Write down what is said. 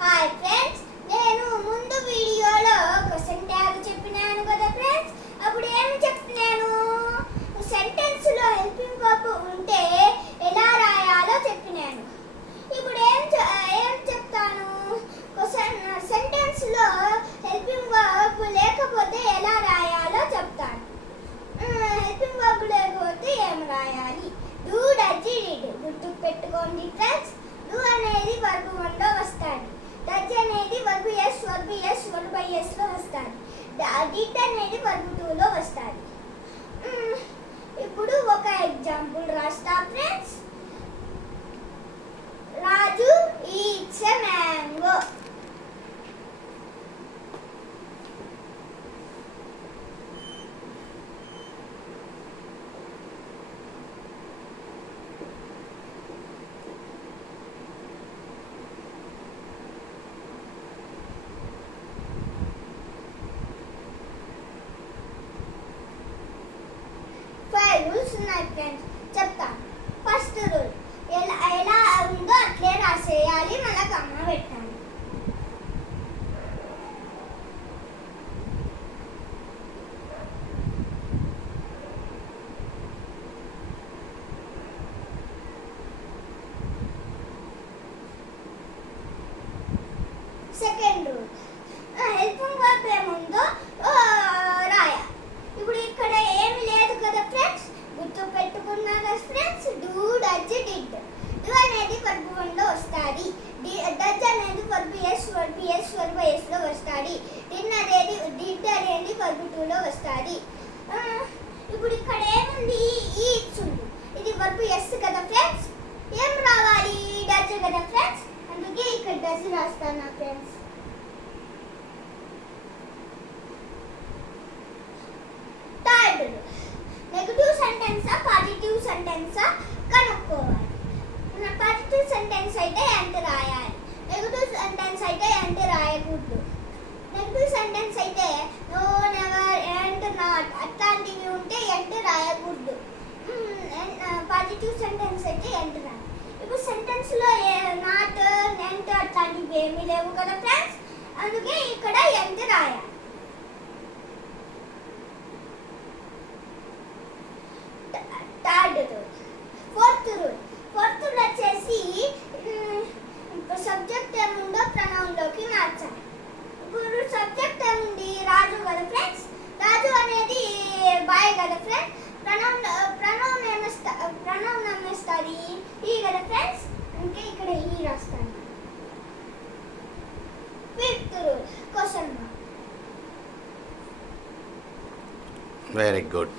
Hi, rules ఉన్నాయి friends చెప్తా. First rule ఎలా ఎలా ఉందో అట్లే రాసేయాలి మళ్ళీ కమ్మ పెట్టాలి. సెకండ్ రూల్ హెల్పింగ్ వర్బ్ ఏముందో ఆ, రాయాలి ఇప్పుడు ఇక్కడ ఏమి లేదు కదా ఫ్రెండ్స్ గుర్తు పెట్టుకున్నారా friends do does did do అనేది వర్బ్ వన్లో వస్తుంది డజ్ అనేది verb S verb S verb ఎస్లో వస్తుంది డిన్ అనేది డిడ్ అనేది వస్తుంది. ఇప్పుడు ఇక్కడ ఏముంది? ఈట్స్ ఉంది ఇది వర్పు ఎస్ కదా ఫ్రెండ్స్ ఏం రావాలి డజ్ కదా ఫ్రెండ్స్ అందుకే ఇక్కడ డజ్ రాస్తాను ఫ్రెండ్స్ థర్డ్ నెగటివ్ సెంటెన్సా పాజిటివ్ సెంటెన్సా కనుక్కోవాలి. పాజిటివ్ సెంటెన్స్ అయితే ఎంత రాయాలి? నెగటివ్ సెంటెన్స్ అయితే ఎంత రాయకూడదు? నెగటివ్ సెంటెన్స్ అయితే నో నెవర్ ఎండ్ నాట్ అట్లాంటివి ఉంటే ఎంత రాయకూడదు పాజిటివ్ సెంటెన్స్ ఇప్పుడు సెంటెన్స్లో నాట్ ఎంట్ అట్లాంటివి ఏమీ లేవు కదా ఫ్రెండ్స్ అందుకే ఇక్కడ ఎంత రాయాలి. Third rule fourth rule fourth rule వచ్చేసి సబ్జెక్ట్ ఏముందో ప్రణవంలోకి మార్చాలి. ఇప్పుడు సబ్జెక్ట్ ఏముంది రాజు కదా ఫ్రెండ్స్ రాజు అనేది బాయ్ కదా ఫ్రెండ్స్ ప్రణవ్ ప్రణవ్ ఏమేస్తా ప్రణవ్ ఈ కదా ఫ్రెండ్స్ అంటే ఇక్కడ ఈ రాస్తాను. Fifth rule question very good